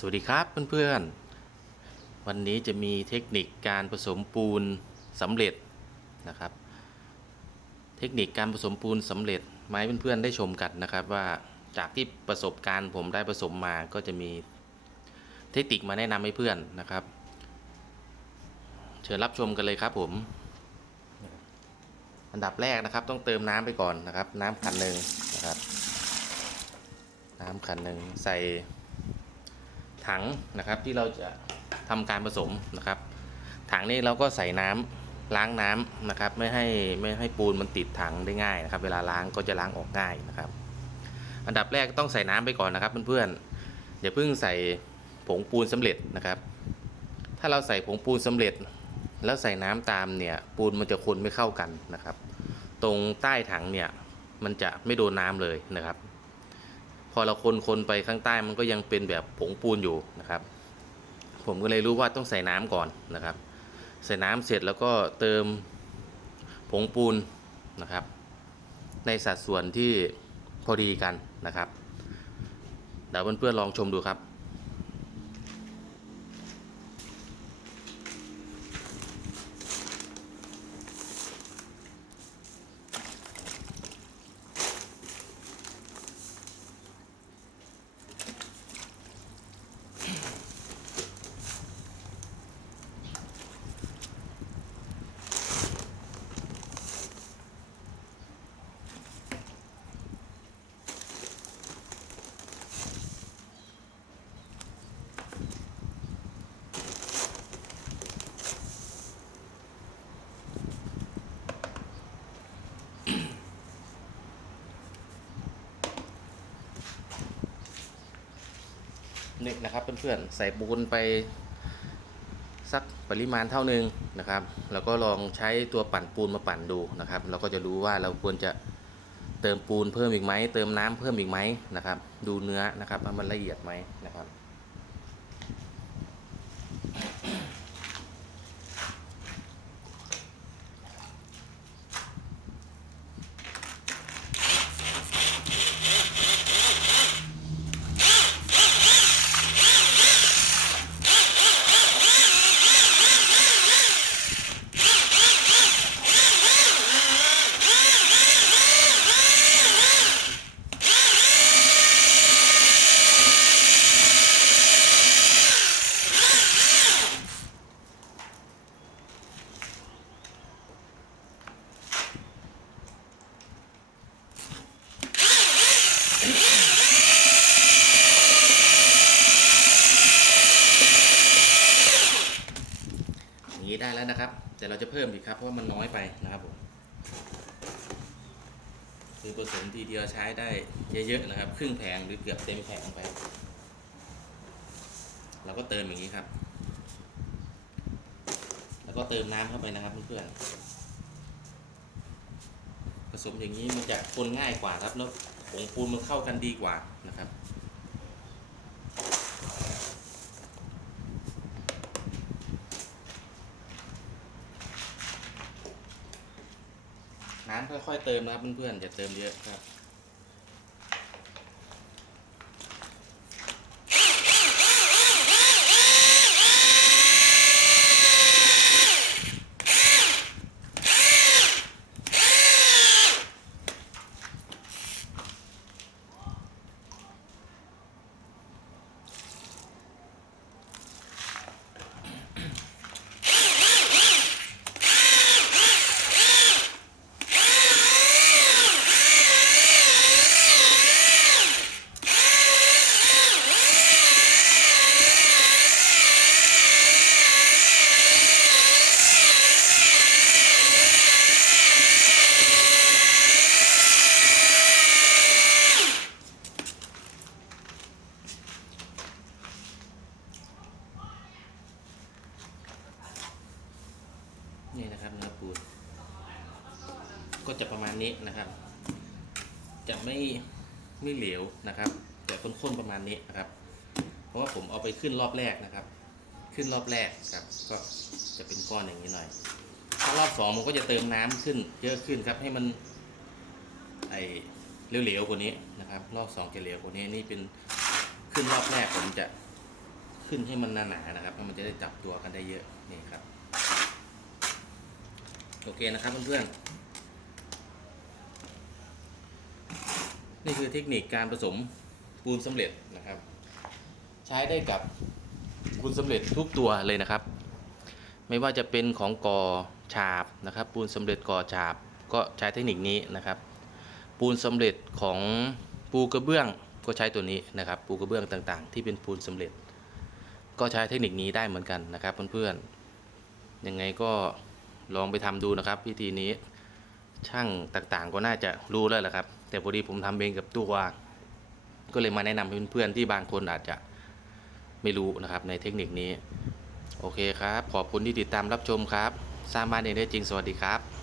สวัสดีครับเพื่อนๆ วันนี้จะมีเทคนิคการผสมปูนสำเร็จนะครับ เทคนิคการผสมปูนสำเร็จมาให้เพื่อนๆได้ชมกันนะครับ ว่าจากที่ประสบการณ์ผมได้ผสมมาก็จะมีเทคนิคมาแนะนำให้เพื่อนนะครับ เชิญรับชมกันเลยครับผม อันดับแรกนะครับต้องเติมน้ำไปก่อนนะครับ น้ำขันหนึ่งนะครับ น้ำขันหนึ่งใส่ ถังนะครับที่เราจะทำการผสมนะครับ ถังนี้เราก็ใส่น้ำล้างน้ำนะครับ ไม่ให้ไม่ให้ปูนมันติดถังได้ง่ายนะครับ เวลาล้างก็จะล้างออกง่ายนะครับ อันดับแรกต้องใส่น้ำไปก่อนนะครับเพื่อนๆอย่าเพิ่งใส่ผงปูนสำเร็จนะครับ ถ้าเราใส่ผงปูนสำเร็จ แล้วใส่น้ำตามเนี่ยปูนมันจะคนไม่เข้ากันนะครับ ตรงใต้ถังเนี่ยมันจะไม่โดนน้ำเลยนะครับ อเราคนคนไปข้างใต้มันก็ยังเป็นแบบผงปูนอยู่นะครับ ผมก็เลยรู้ว่าต้องใส่น้ำก่อนนะครับ ใส่น้ำเสร็จแล้วก็เติมผงปูนนะครับ ในสัดส่วนที่พอดีกันนะครับเดี๋ยวเพื่อนๆลองชมดูครับ นี้นะครับเพื่อนๆใส่ปูนไปสักปริมาณเท่านึงนะครับ แล้วก็ลองใช้ตัวปั่นปูนมาปั่นดูนะครับ เราก็จะรู้ว่าเราควรจะเติมปูนเพิ่มอีกไหมเติมน้ำเพิ่มอีกไหมนะครับ ดูเนื้อนะครับว่ามันละเอียดไหมนะครับ แล้วนะครับ แต่เราจะเพิ่มอีกครับเพราะว่ามันน้อยไปนะครับผมคือผสมทีเดียวใช้ได้เยอะๆนะครับ ครึ่งแผงหรือเกือบเต็มแผงไป เราก็เติมอย่างนี้ครับ แล้วก็เติมน้ำเข้าไปนะครับเพื่อนๆผสมอย่างนี้มันจะคนง่ายกว่าครับแล้วผงปูนมันเข้ากันดีกว่านะครับ ค่อยๆเติมนะครับเพื่อนๆอย่าเติมเยอะครับ ก็จะประมาณนี้นะครับ จะไม่ไม่เหลวนะครับแต่ข้นๆประมาณนี้นะครับ เพราะว่าผมเอาไปขึ้นรอบแรกนะครับ ขึ้นรอบแรกครับ ก็จะเป็นก้อนอย่างนี้หน่อยถ้ารอบสองมันก็จะเติมน้ำขึ้น เยอะขึ้นครับให้มันไอเหลวๆกว่านี้นะครับ รอบสองจะเหลวกว่านี้นี่เป็นขึ้นรอบแรกผมจะขึ้นให้มันหนาๆนะครับเพราะมันจะได้จับตัวกันได้เยอะนี่ครับ โอเคนะครับเพื่อนๆ นี่คือเทคนิคการผสมปูนสำเร็จนะครับ ใช้ได้กับปูนสำเร็จทุกตัวเลยนะครับ ไม่ว่าจะเป็นของก่อฉาบนะครับ ปูนสำเร็จก่อฉาบก็ใช้เทคนิคนี้นะครับ ปูนสำเร็จของปูกระเบื้องก็ใช้ตัวนี้นะครับ ปูกระเบื้องต่างๆ ที่เป็นปูนสำเร็จ ก็ใช้เทคนิคนี้ได้เหมือนกันนะครับเพื่อนๆยังไงก็ลองไปทำดูนะครับ วิธีนี้ช่างต่างๆก็น่าจะรู้แล้วแหละครับ แต่พอดีผมทำเองกับตัว ก็เลยมาแนะนำให้เพื่อนๆที่บางคนอาจจะไม่รู้นะครับในเทคนิคนี้ โอเคครับ ขอบคุณที่ติดตามรับชมครับ สร้างบ้านเองได้จริง สวัสดีครับ